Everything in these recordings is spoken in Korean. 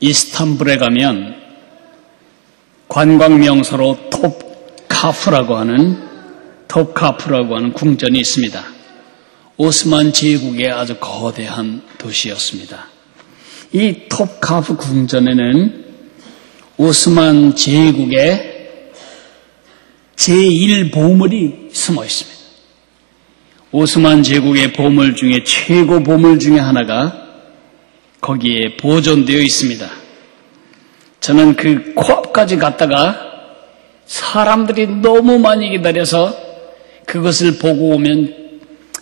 이스탄불에 가면 관광 명소로 톱카프라고 하는 궁전이 있습니다. 오스만 제국의 아주 거대한 도시였습니다. 이 톱카프 궁전에는 오스만 제국의 제1보물이 숨어 있습니다. 오스만 제국의 보물 중에 최고 보물 중에 하나가 거기에 보존되어 있습니다. 저는 그 코앞까지 갔다가 사람들이 너무 많이 기다려서 그것을 보고 오면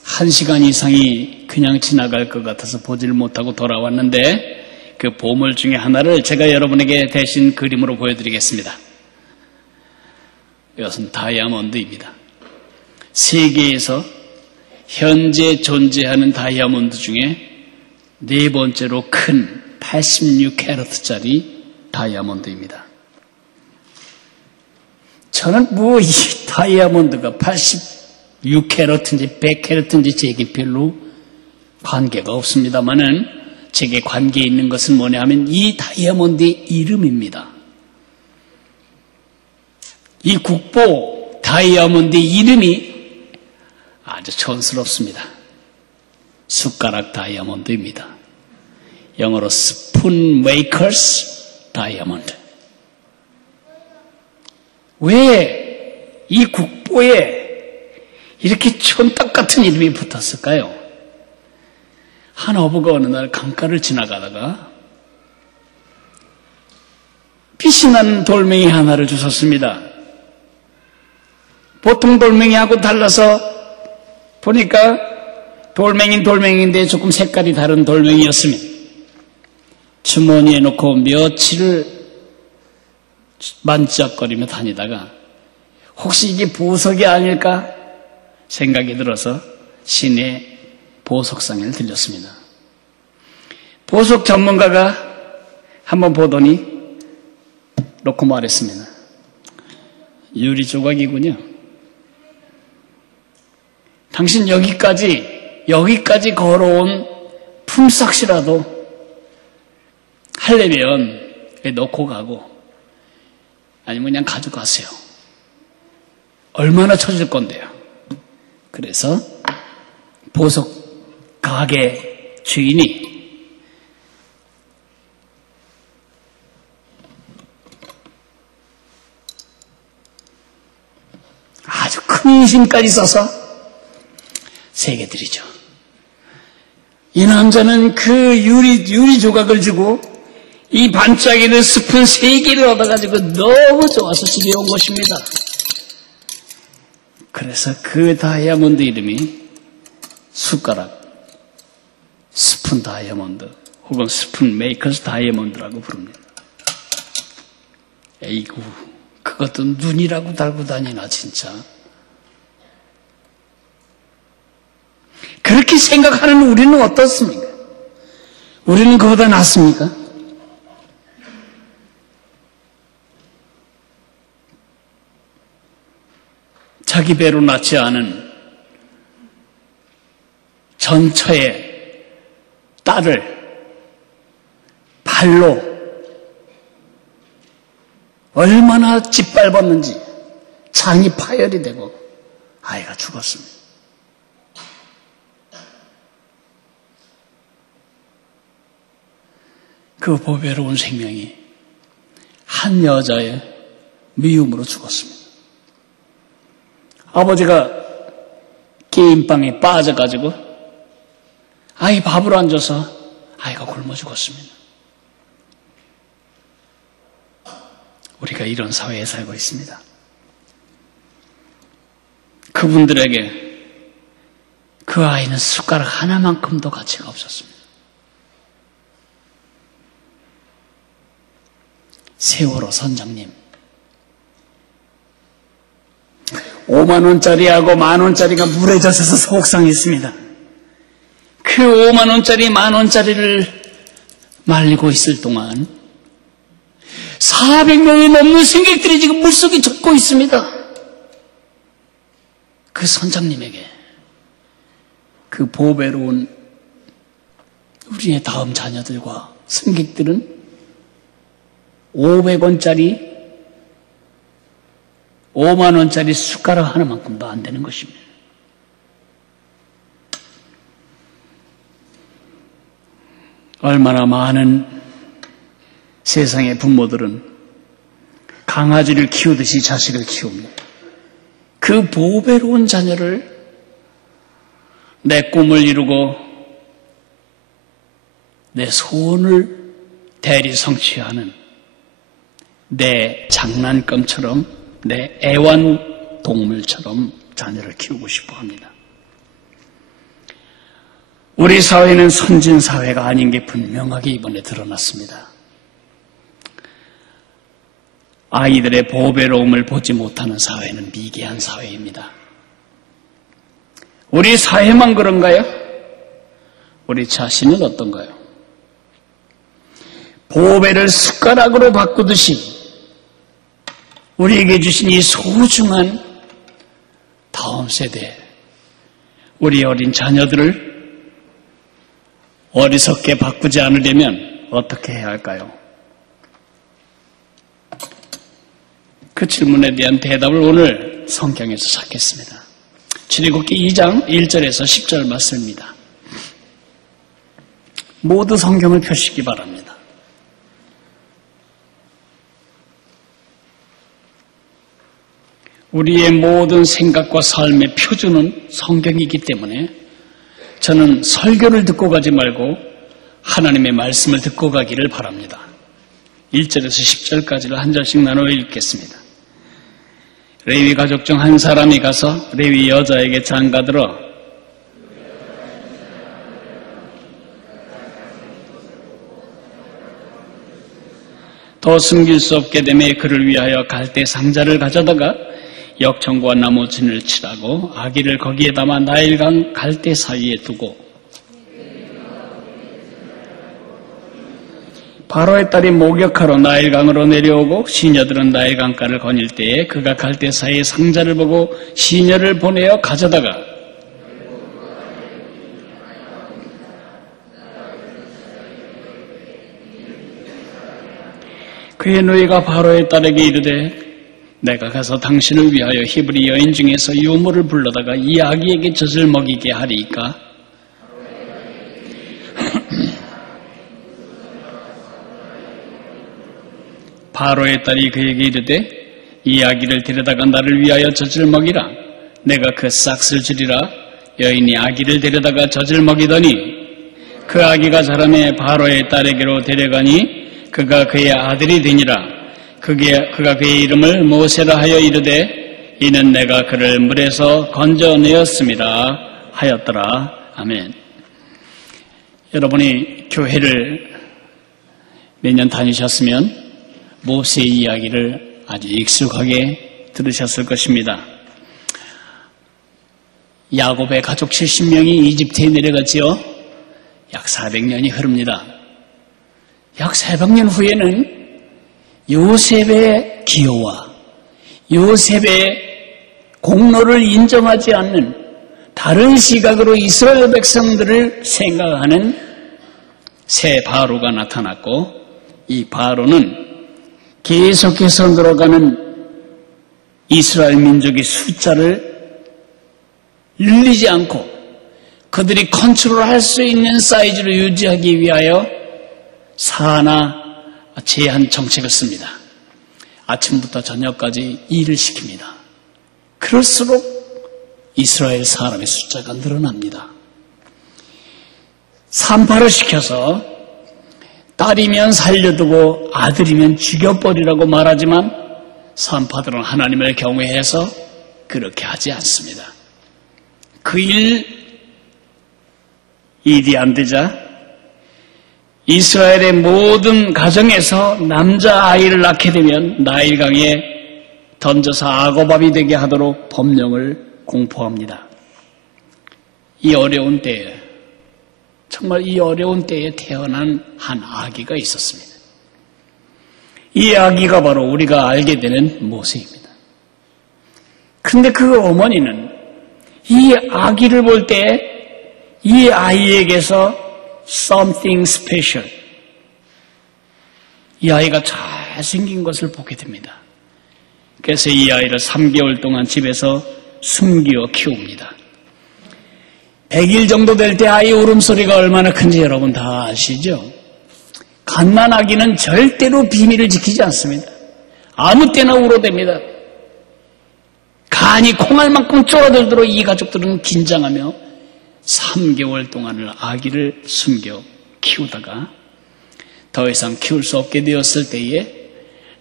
1시간 이상이 그냥 지나갈 것 같아서 보지를 못하고 돌아왔는데 그 보물 중에 하나를 제가 여러분에게 대신 그림으로 보여드리겠습니다. 이것은 다이아몬드입니다. 세계에서 현재 존재하는 다이아몬드 중에 네 번째로 큰 86캐럿짜리 다이아몬드입니다. 저는 이 다이아몬드가 86캐럿인지 100캐럿인지 제게 별로 관계가 없습니다만은 제게 관계 있는 것은 뭐냐 하면 이 다이아몬드의 이름입니다. 이 국보 다이아몬드의 이름이 아주 촌스럽습니다. 숟가락 다이아몬드입니다. 영어로 스푼 메이커스 다이아몬드. 왜 이 국보에 이렇게 촌딱 같은 이름이 붙었을까요? 한 어부가 어느 날 강가를 지나가다가 빛이 나는 돌멩이 하나를 주셨습니다. 보통 돌멩이하고 달라서 보니까 돌멩이인데 조금 색깔이 다른 돌멩이였습니다. 주머니에 넣고 며칠을 만지작거리며 다니다가 혹시 이게 보석이 아닐까 생각이 들어서 시내 보석상에를 들렸습니다. 보석 전문가가 한번 보더니 놓고 말했습니다. 유리 조각이군요. 당신 여기까지 걸어온 품삯이라도 하려면 넣고 가고 아니면 그냥 가져가세요. 얼마나 쳐줄 건데요. 그래서 보석 가게 주인이 아주 큰 힘까지 써서 새겨드리죠. 이 남자는 그 유리 조각을 주고 이 반짝이는 스푼 3개를 얻어가지고 너무 좋아서 집에 온 것입니다. 그래서 그 다이아몬드 이름이 숟가락, 스푼 다이아몬드 혹은 스푼 메이커스 다이아몬드라고 부릅니다. 에이구, 그것도 눈이라고 달고 다니나 진짜. 그렇게 생각하는 우리는 어떻습니까? 우리는 그보다 낫습니까? 자기 배로 낳지 않은 전처의 딸을 발로 얼마나 짓밟았는지 장이 파열이 되고 아이가 죽었습니다. 그 보배로운 생명이 한 여자의 미움으로 죽었습니다. 아버지가 게임방에 빠져가지고 아이 밥을 안 줘서 아이가 굶어 죽었습니다. 우리가 이런 사회에 살고 있습니다. 그분들에게 그 아이는 숟가락 하나만큼도 가치가 없었습니다. 세월호 선장님 5만원짜리하고 만원짜리가 물에 젖어서 속상했습니다. 그 5만원짜리 만원짜리를 말리고 있을 동안 400명이 넘는 승객들이 지금 물속에 젖고 있습니다. 그 선장님에게 그 보배로운 우리의 다음 자녀들과 승객들은 500원짜리 5만 원짜리 숟가락 하나만큼도 안 되는 것입니다. 얼마나 많은 세상의 부모들은 강아지를 키우듯이 자식을 키웁니다. 그 보배로운 자녀를 내 꿈을 이루고 내 소원을 대리 성취하는 내 장난감처럼 내 애완동물처럼 자녀를 키우고 싶어 합니다. 우리 사회는 선진사회가 아닌 게 분명하게 이번에 드러났습니다. 아이들의 보배로움을 보지 못하는 사회는 미개한 사회입니다. 우리 사회만 그런가요? 우리 자신은 어떤가요? 보배를 숟가락으로 바꾸듯이 우리에게 주신 이 소중한 다음 세대, 우리 어린 자녀들을 어리석게 바꾸지 않으려면 어떻게 해야 할까요? 그 질문에 대한 대답을 오늘 성경에서 찾겠습니다. 출애굽기 2장 1절에서 10절 말씀입니다. 모두 성경을 펴시기 바랍니다. 우리의 모든 생각과 삶의 표준은 성경이기 때문에 저는 설교를 듣고 가지 말고 하나님의 말씀을 듣고 가기를 바랍니다. 1절에서 10절까지를 한 절씩 나눠 읽겠습니다. 레위 가족 중 한 사람이 가서 레위 여자에게 장가들어 더 숨길 수 없게 되매 그를 위하여 갈대 상자를 가져다가 역청과 나무 진을 칠하고 아기를 거기에 담아 나일강 갈대 사이에 두고 바로의 딸이 목욕하러 나일강으로 내려오고 시녀들은 나일강가를 거닐 때에 그가 갈대 사이의 상자를 보고 시녀를 보내어 가져다가 그의 누이가 바로의 딸에게 이르되 내가 가서 당신을 위하여 히브리 여인 중에서 유모를 불러다가 이 아기에게 젖을 먹이게 하리이까? 바로의 딸이 그에게 이르되 이 아기를 데려다가 나를 위하여 젖을 먹이라. 내가 그 싹을 주리라. 여인이 아기를 데려다가 젖을 먹이더니 그 아기가 자라매 바로의 딸에게로 데려가니 그가 그의 아들이 되니라. 그가 그의 이름을 모세라 하여 이르되 이는 내가 그를 물에서 건져내었습니다 하였더라. 아멘. 여러분이 교회를 몇 년 다니셨으면 모세의 이야기를 아주 익숙하게 들으셨을 것입니다. 야곱의 가족 70명이 이집트에 내려갔지요. 약 400년이 흐릅니다. 약 400년 후에는 요셉의 기여와 요셉의 공로를 인정하지 않는 다른 시각으로 이스라엘 백성들을 생각하는 새 바로가 나타났고 이 바로는 계속해서 늘어가는 이스라엘 민족의 숫자를 늘리지 않고 그들이 컨트롤할 수 있는 사이즈로 유지하기 위하여 사나 제한 정책을 씁니다. 아침부터 저녁까지 일을 시킵니다. 그럴수록 이스라엘 사람의 숫자가 늘어납니다. 산파를 시켜서 딸이면 살려두고 아들이면 죽여버리라고 말하지만 산파들은 하나님을 경외해서 그렇게 하지 않습니다. 그 일이 안 되자 이스라엘의 모든 가정에서 남자아이를 낳게 되면 나일강에 던져서 악어밥이 되게 하도록 법령을 공포합니다. 이 어려운 때에 정말 이 어려운 때에 태어난 한 아기가 있었습니다. 이 아기가 바로 우리가 알게 되는 모세입니다. 그런데 그 어머니는 이 아기를 볼 때 이 아이에게서 something special, 이 아이가 잘 잘생긴 것을 보게 됩니다. 그래서 이 아이를 3개월 동안 집에서 숨기어 키웁니다. 100일 정도 될 때 아이 울음소리가 얼마나 큰지 여러분 다 아시죠? 갓난아기는 절대로 비밀을 지키지 않습니다. 아무 때나 울어댑니다. 간이 콩알만큼 쪼아들도록 이 가족들은 긴장하며 3개월 동안을 아기를 숨겨 키우다가 더 이상 키울 수 없게 되었을 때에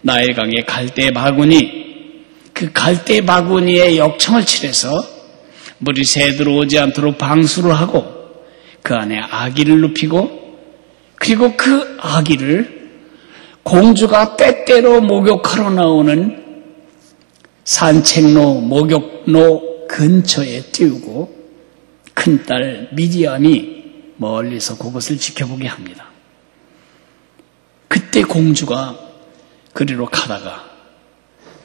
나일강의 갈대 바구니, 그 갈대 바구니에 역청을 칠해서 물이 새 들어오지 않도록 방수를 하고 그 안에 아기를 눕히고 그리고 그 아기를 공주가 때때로 목욕하러 나오는 산책로, 목욕로 근처에 띄우고 큰딸 미디암이 멀리서 그것을 지켜보게 합니다. 그때 공주가 그리로 가다가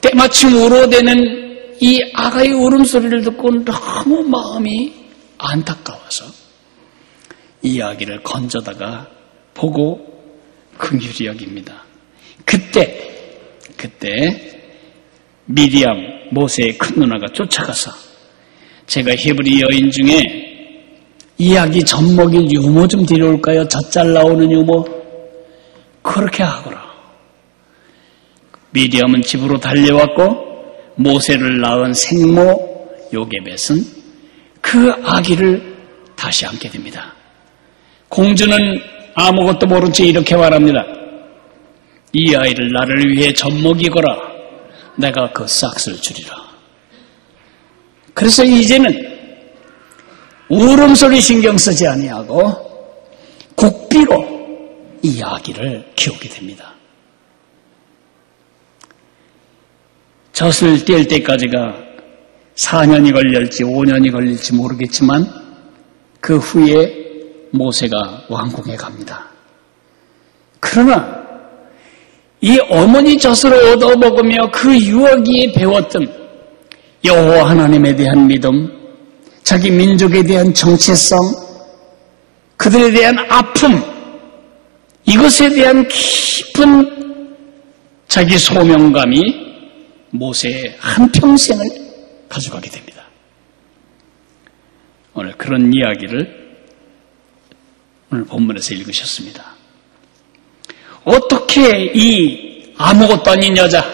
때마침 울어대는 이 아가의 울음소리를 듣고 너무 마음이 안타까워서 이 아기를 건져다가 보고 긍휼히 여깁니다. 그때 미디암, 모세의 큰 누나가 쫓아가서 제가 히브리 여인 중에 이 아기 젖먹일 유모 좀 데려올까요? 젖 잘 나오는 유모? 그렇게 하거라. 미디암은 집으로 달려왔고 모세를 낳은 생모 요게벳은 그 아기를 다시 안게 됩니다. 공주는 아무것도 모른 채 이렇게 말합니다. 이 아이를 나를 위해 젖먹이거라. 내가 그 싹쓸 주리라. 그래서 이제는 울음소리 신경 쓰지 아니하고 국비로 이 아기를 키우게 됩니다. 젖을 뗄 때까지가 4년이 걸릴지 5년이 걸릴지 모르겠지만 그 후에 모세가 왕궁에 갑니다. 그러나 이 어머니 젖을 얻어먹으며 그 유아기에 배웠던 여호와 하나님에 대한 믿음, 자기 민족에 대한 정체성, 그들에 대한 아픔, 이것에 대한 깊은 자기 소명감이 모세의 한평생을 가져가게 됩니다. 오늘 그런 이야기를 오늘 본문에서 읽으셨습니다. 어떻게 이 아무것도 아닌 여자,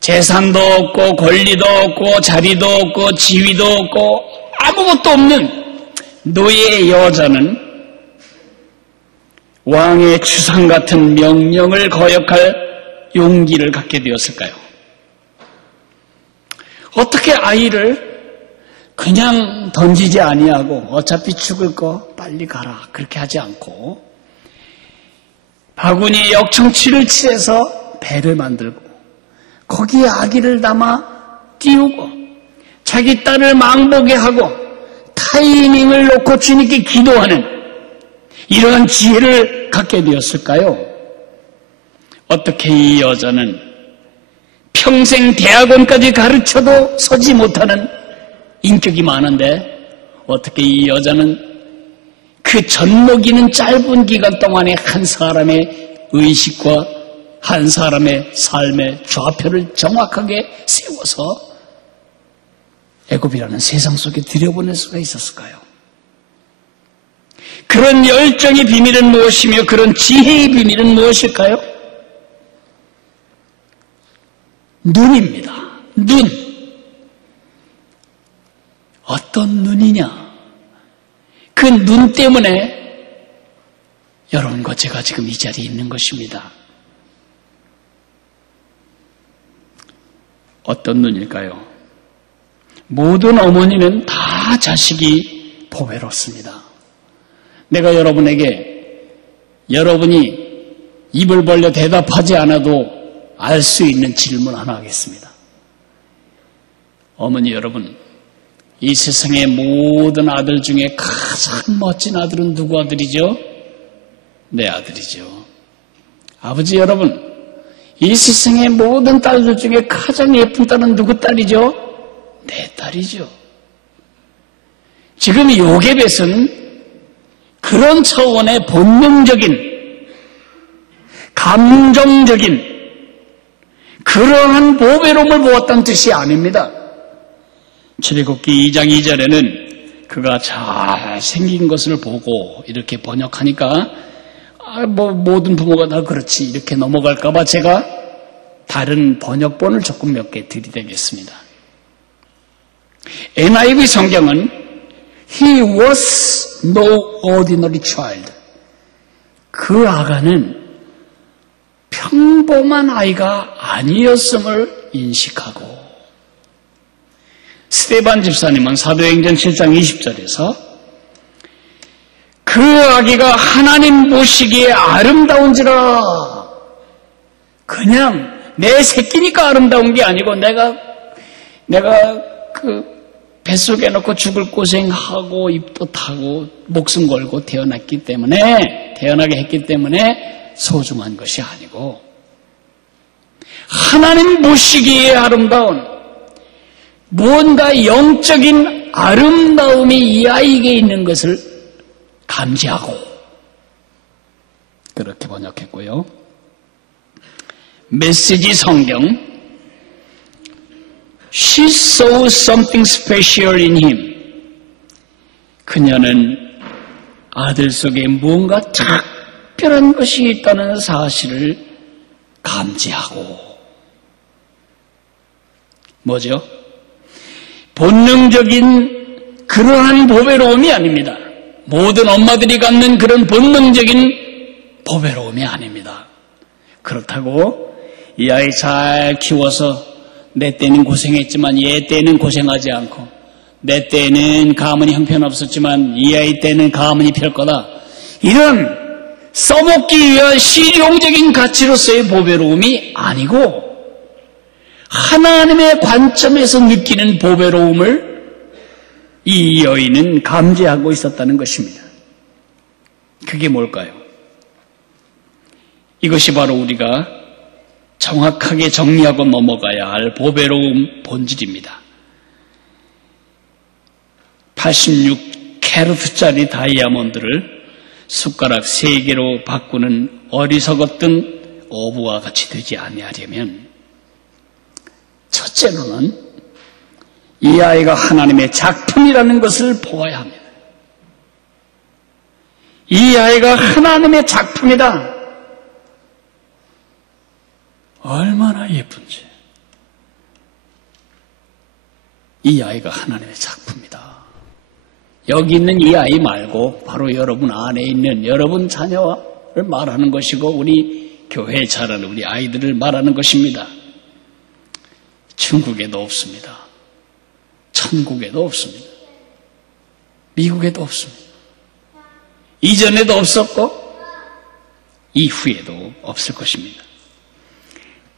재산도 없고 권리도 없고 자리도 없고 지위도 없고 아무것도 없는 노예 여자는 왕의 주상 같은 명령을 거역할 용기를 갖게 되었을까요? 어떻게 아이를 그냥 던지지 아니하고 어차피 죽을 거 빨리 가라 그렇게 하지 않고 바구니에 역청치를 칠해서 배를 만들고 거기에 아기를 담아 띄우고 자기 딸을 망보게 하고 타이밍을 놓고 주님께 기도하는 이러한 지혜를 갖게 되었을까요? 어떻게 이 여자는 평생 대학원까지 가르쳐도 서지 못하는 인격이 많은데 어떻게 이 여자는 그 젖먹이는 짧은 기간 동안에 한 사람의 의식과 한 사람의 삶의 좌표를 정확하게 세워서 애굽이라는 세상 속에 들여보낼 수가 있었을까요? 그런 열정의 비밀은 무엇이며 그런 지혜의 비밀은 무엇일까요? 눈입니다. 눈. 어떤 눈이냐? 그 눈 때문에 여러분과 제가 지금 이 자리에 있는 것입니다. 어떤 눈일까요? 모든 어머니는 다 자식이 보배롭습니다. 내가 여러분에게 여러분이 입을 벌려 대답하지 않아도 알 수 있는 질문 하나 하겠습니다. 어머니 여러분, 이 세상의 모든 아들 중에 가장 멋진 아들은 누구 아들이죠? 내 아들이죠. 아버지 여러분, 이 세상의 모든 딸들 중에 가장 예쁜 딸은 누구 딸이죠? 내 딸이죠. 지금 요게벳은 그런 차원의 본능적인 감정적인 그러한 보배로움을 보았다는 뜻이 아닙니다. 출애굽기 2장 2절에는 그가 잘생긴 것을 보고 이렇게 번역하니까 모든 부모가 다 그렇지 이렇게 넘어갈까봐 제가 다른 번역본을 조금 몇 개 들이대겠습니다. NIV 성경은 He was no ordinary child. 그 아가는 평범한 아이가 아니었음을 인식하고, 스데반 집사님은 사도행전 7장 20절에서 그 아기가 하나님 보시기에 아름다운지라, 그냥 내 새끼니까 아름다운 게 아니고 내가 그 뱃속에 넣고 죽을 고생하고 입도 타고 목숨 걸고 태어나게 했기 때문에 소중한 것이 아니고 하나님 보시기에 아름다운 무언가 영적인 아름다움이 이 아이에게 있는 것을 감지하고 그렇게 번역했고요. 메시지 성경 She saw something special in him. 그녀는 아들 속에 무언가 특별한 것이 있다는 사실을 감지하고, 뭐죠? 본능적인 그러한 보배로움이 아닙니다. 모든 엄마들이 갖는 그런 본능적인 보배로움이 아닙니다. 그렇다고 이 아이 잘 키워서 내 때는 고생했지만 얘 때는 고생하지 않고, 내 때는 가문이 형편없었지만 이 아이 때는 가문이 펼 거다, 이런 써먹기 위한 실용적인 가치로서의 보배로움이 아니고 하나님의 관점에서 느끼는 보배로움을 이 여인은 감지하고 있었다는 것입니다. 그게 뭘까요? 이것이 바로 우리가 정확하게 정리하고 넘어가야 할 보배로움 본질입니다. 86캐럿짜리 다이아몬드를 숟가락 3개로 바꾸는 어리석었던 어부와 같이 되지 아니하려면, 첫째로는 이 아이가 하나님의 작품이라는 것을 보아야 합니다. 이 아이가 하나님의 작품이다. 얼마나 예쁜지. 이 아이가 하나님의 작품이다. 여기 있는 이 아이 말고 바로 여러분 안에 있는 여러분 자녀를 말하는 것이고 우리 교회에 자라는 우리 아이들을 말하는 것입니다. 중국에도 없습니다. 천국에도 없습니다. 미국에도 없습니다. 이전에도 없었고 이후에도 없을 것입니다.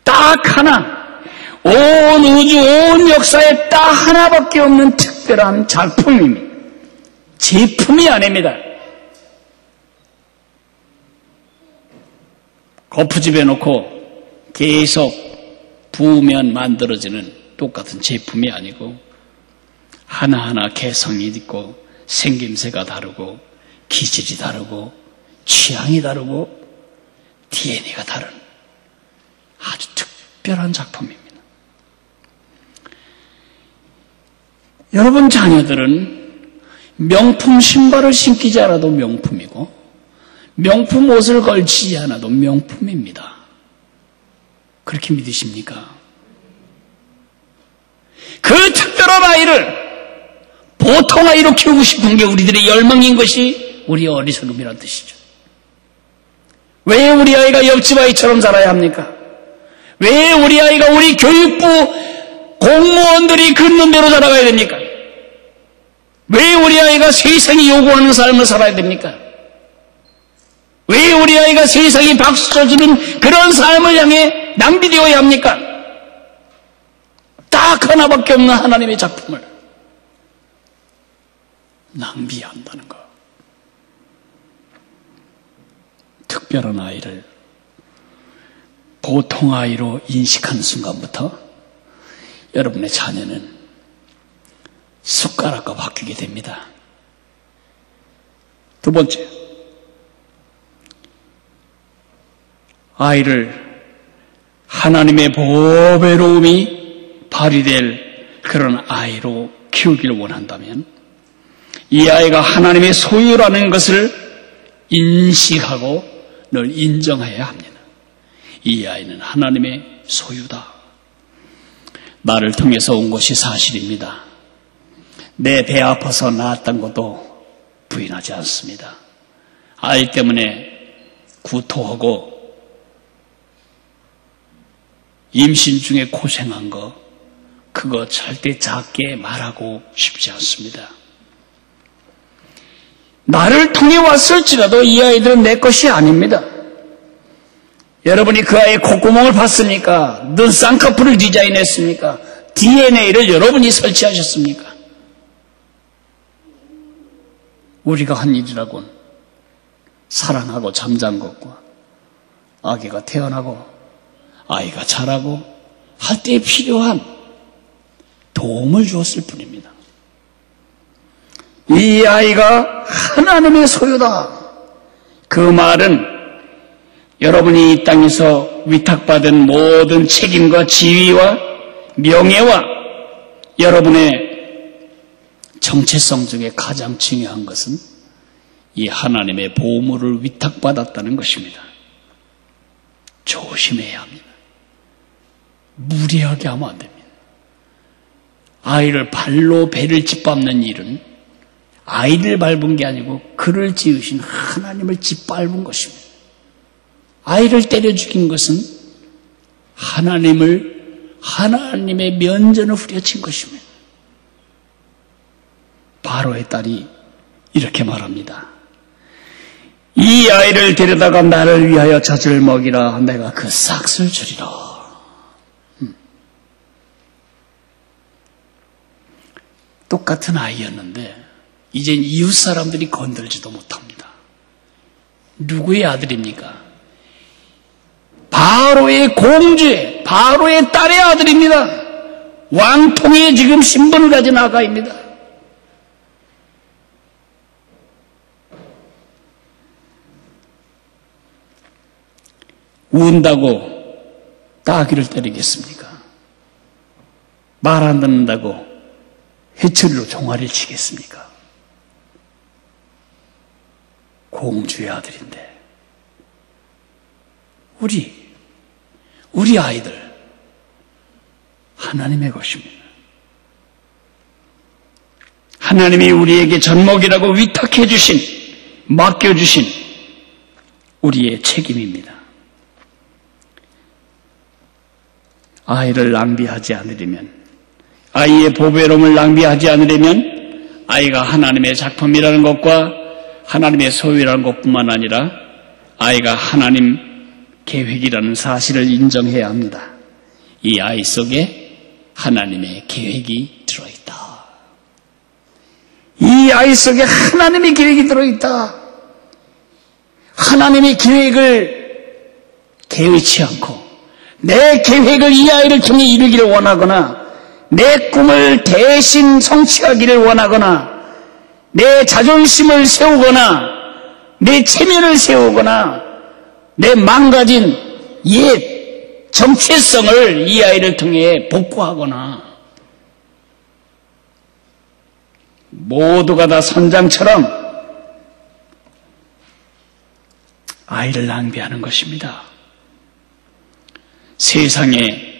딱 하나, 온 우주, 온 역사에 딱 하나밖에 없는 특별한 작품입니다. 제품이 아닙니다. 거푸집에 놓고 계속 부으면 만들어지는 똑같은 제품이 아니고 하나하나 개성이 있고 생김새가 다르고 기질이 다르고 취향이 다르고 DNA가 다른 아주 특별한 작품입니다. 여러분 자녀들은 명품 신발을 신기지 않아도 명품이고 명품 옷을 걸치지 않아도 명품입니다. 그렇게 믿으십니까? 그 특별한 아이를 보통 아이로 키우고 싶은 게 우리들의 열망인 것이 우리 어리석음이란 뜻이죠. 왜 우리 아이가 옆집 아이처럼 자라야 합니까? 왜 우리 아이가 우리 교육부 공무원들이 긋는 대로 자라가야 됩니까? 왜 우리 아이가 세상이 요구하는 삶을 살아야 됩니까? 왜 우리 아이가 세상이 박수 쳐주는 그런 삶을 향해 낭비되어야 합니까? 딱 하나밖에 없는 하나님의 작품을 낭비한다는 것. 특별한 아이를 보통 아이로 인식하는 순간부터 여러분의 자녀는 숟가락과 바뀌게 됩니다. 두 번째, 아이를 하나님의 보배로움이 발휘될 그런 아이로 키우기를 원한다면 이 아이가 하나님의 소유라는 것을 인식하고 늘 인정해야 합니다. 이 아이는 하나님의 소유다. 나를 통해서 온 것이 사실입니다. 내 배 아파서 낳았던 것도 부인하지 않습니다. 아이 때문에 구토하고 임신 중에 고생한 거, 그거 절대 작게 말하고 싶지 않습니다. 나를 통해 왔을지라도 이 아이들은 내 것이 아닙니다. 여러분이 그 아이의 콧구멍을 봤습니까? 눈 쌍꺼풀을 디자인했습니까? DNA를 여러분이 설치하셨습니까? 우리가 한 일이라곤 사랑하고 잠잔 것과 아기가 태어나고 아이가 자라고 할 때 필요한 도움을 주었을 뿐입니다. 이 아이가 하나님의 소유다. 그 말은 여러분이 이 땅에서 위탁받은 모든 책임과 지위와 명예와 여러분의 정체성 중에 가장 중요한 것은 이 하나님의 보물을 위탁받았다는 것입니다. 조심해야 합니다. 무리하게 하면 안 됩니다. 아이를 발로 배를 짓밟는 일은 아이를 밟은 게 아니고 그를 지으신 하나님을 짓밟은 것입니다. 아이를 때려 죽인 것은 하나님의 면전을 후려친 것입니다. 바로의 딸이 이렇게 말합니다. 이 아이를 데려다가 나를 위하여 젖을 먹이라. 내가 그 싹을 주리라. 똑같은 아이였는데 이젠 이웃 사람들이 건들지도 못합니다. 누구의 아들입니까? 바로의 공주의, 바로의 딸의 아들입니다. 왕통의 지금 신분을 가진 아가입니다. 운다고 따귀를 때리겠습니까? 말 안 듣는다고 해처리로 종아리를 치겠습니까? 공주의 아들인데 우리 아이들 하나님의 것입니다. 하나님이 우리에게 젖먹이라고 위탁해 주신, 맡겨주신 우리의 책임입니다. 아이를 낭비하지 않으려면, 아이의 보배로움을 낭비하지 않으려면 아이가 하나님의 작품이라는 것과 하나님의 소유라는 것뿐만 아니라 아이가 하나님 계획이라는 사실을 인정해야 합니다. 이 아이 속에 하나님의 계획이 들어있다. 이 아이 속에 하나님의 계획이 들어있다. 하나님의 계획을 개의치 않고 내 계획을 이 아이를 통해 이루기를 원하거나 내 꿈을 대신 성취하기를 원하거나 내 자존심을 세우거나 내 체면을 세우거나 내 망가진 옛 정체성을 이 아이를 통해 복구하거나 모두가 다 선장처럼 아이를 낭비하는 것입니다. 세상의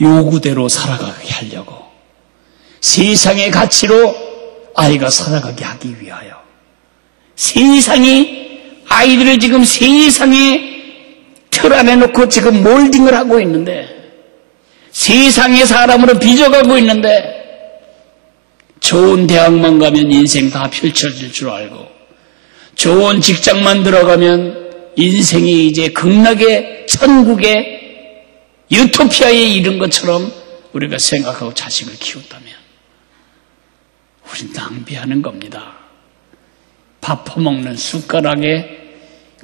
요구대로 살아가게 하려고, 세상의 가치로 아이가 살아가게 하기 위하여, 아이들을 지금 세상의 틀 안에 놓고 지금 몰딩을 하고 있는데, 세상의 사람으로 빚어가고 있는데, 좋은 대학만 가면 인생 다 펼쳐질 줄 알고, 좋은 직장만 들어가면 인생이 이제 극락의 천국의 유토피아에 이른 것처럼 우리가 생각하고 자식을 키운다면 우린 낭비하는 겁니다. 밥 퍼먹는 숟가락에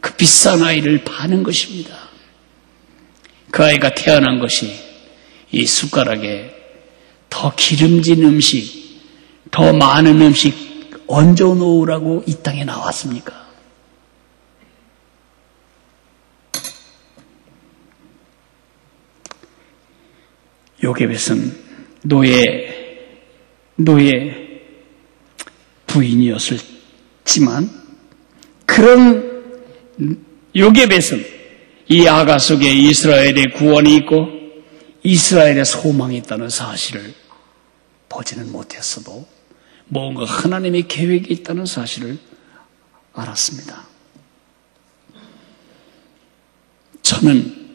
그 비싼 아이를 파는 것입니다. 그 아이가 태어난 것이 이 숟가락에 더 기름진 음식, 더 많은 음식 얹어 놓으라고 이 땅에 나왔습니까? 요게벳은 노예 부인이었지만 그런 요게벳은 이 아가 속에 이스라엘의 구원이 있고 이스라엘의 소망이 있다는 사실을 보지는 못했어도 뭔가 하나님의 계획이 있다는 사실을 알았습니다. 저는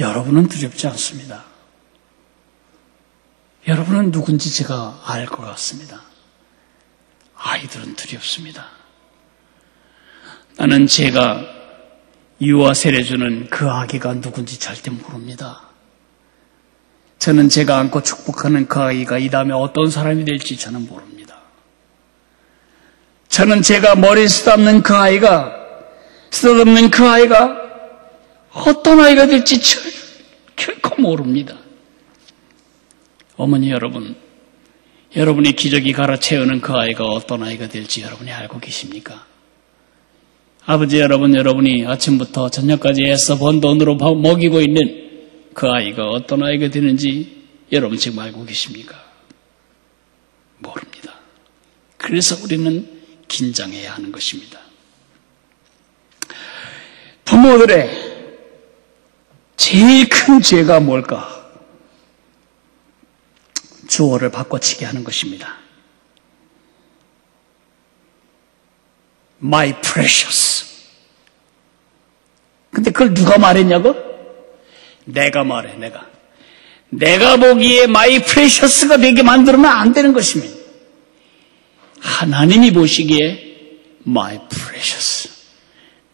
여러분은 두렵지 않습니다. 여러분은 누군지 제가 알 것 같습니다. 아이들은 두렵습니다. 나는 제가 유아 세례주는 그 아기가 누군지 절대 모릅니다. 저는 제가 안고 축복하는 그 아이가 이 다음에 어떤 사람이 될지 저는 모릅니다. 저는 제가 머리 쓰다듬는 그 아이가 어떤 아이가 될지 결코 모릅니다. 어머니 여러분, 여러분이 기저귀 갈아채우는 그 아이가 어떤 아이가 될지 여러분이 알고 계십니까? 아버지 여러분, 여러분이 아침부터 저녁까지 애써 번 돈으로 먹이고 있는 그 아이가 어떤 아이가 되는지 여러분 지금 알고 계십니까? 모릅니다. 그래서 우리는 긴장해야 하는 것입니다. 부모들의 제일 큰 죄가 뭘까? 주어를 바꿔치기 하는 것입니다. My precious. 근데 그걸 누가 말했냐고? 내가 말해, 내가 보기에 my precious가 되게 만들면 안 되는 것입니다. 하나님이 보시기에 my precious,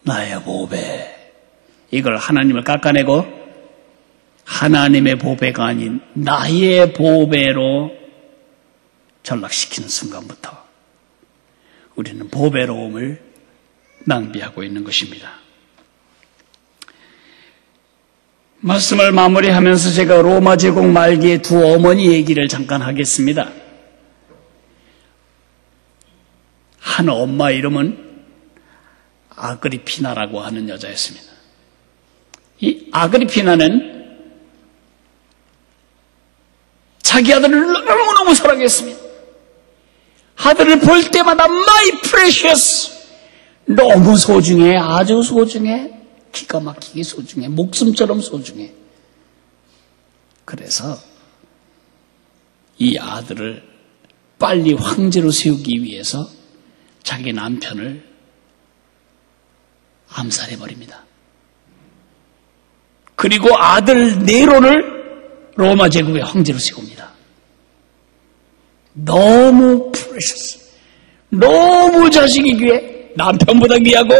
나의 보배. 이걸 하나님을 깎아내고 하나님의 보배가 아닌 나의 보배로 전락시키는 순간부터 우리는 보배로움을 낭비하고 있는 것입니다. 말씀을 마무리하면서 제가 로마 제국 말기의 두 어머니 얘기를 잠깐 하겠습니다. 한 엄마 이름은 아그리피나라고 하는 여자였습니다. 이 아그리피나는 자기 아들을 너무너무 사랑했습니다. 아들을 볼 때마다 my precious, 너무 소중해, 아주 소중해, 기가 막히게 소중해, 목숨처럼 소중해. 그래서 이 아들을 빨리 황제로 세우기 위해서 자기 남편을 암살해버립니다. 그리고 아들 네로를 로마 제국의 황제로 세웁니다. 너무 precious, 너무 자식이 귀해, 남편보다 귀하고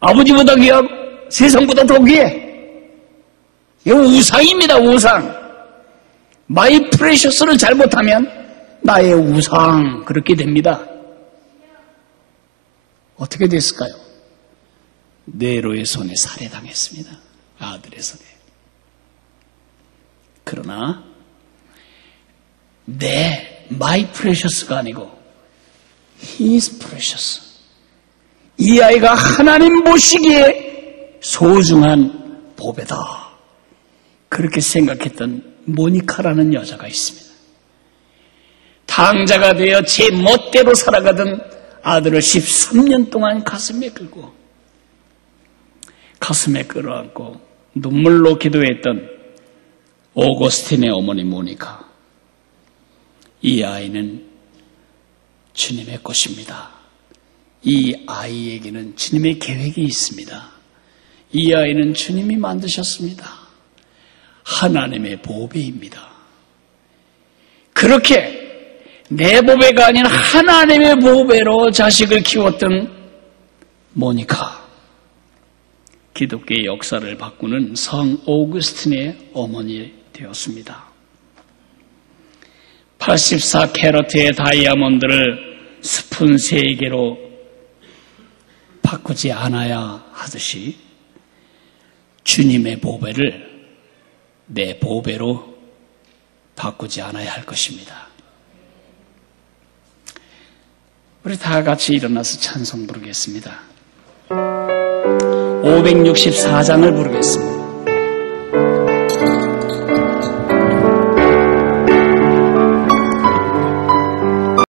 아버지보다 귀하고 세상보다 더 귀해. 이거 우상입니다. 우상. My precious를 잘못하면 나의 우상, 그렇게 됩니다. 어떻게 됐을까요? 네로의 손에 살해당했습니다. 아들의 손에. 그러나 my precious가 아니고 his precious. 이 아이가 하나님 보시기에 소중한 보배다. 그렇게 생각했던 모니카라는 여자가 있습니다. 탕자가 되어 제 멋대로 살아가던 아들을 13년 동안 가슴에 끌어안고 눈물로 기도했던 오거스틴의 어머니 모니카. 이 아이는 주님의 것입니다. 이 아이에게는 주님의 계획이 있습니다. 이 아이는 주님이 만드셨습니다. 하나님의 보배입니다. 그렇게 내 보배가 아닌 하나님의 보배로 자식을 키웠던 모니카. 기독교의 역사를 바꾸는 성 오구스틴의 어머니 되었습니다. 84캐럿의 다이아몬드를 스푼 3개로 바꾸지 않아야 하듯이 주님의 보배를 내 보배로 바꾸지 않아야 할 것입니다. 우리 다 같이 일어나서 찬송 부르겠습니다. 564장을 부르겠습니다.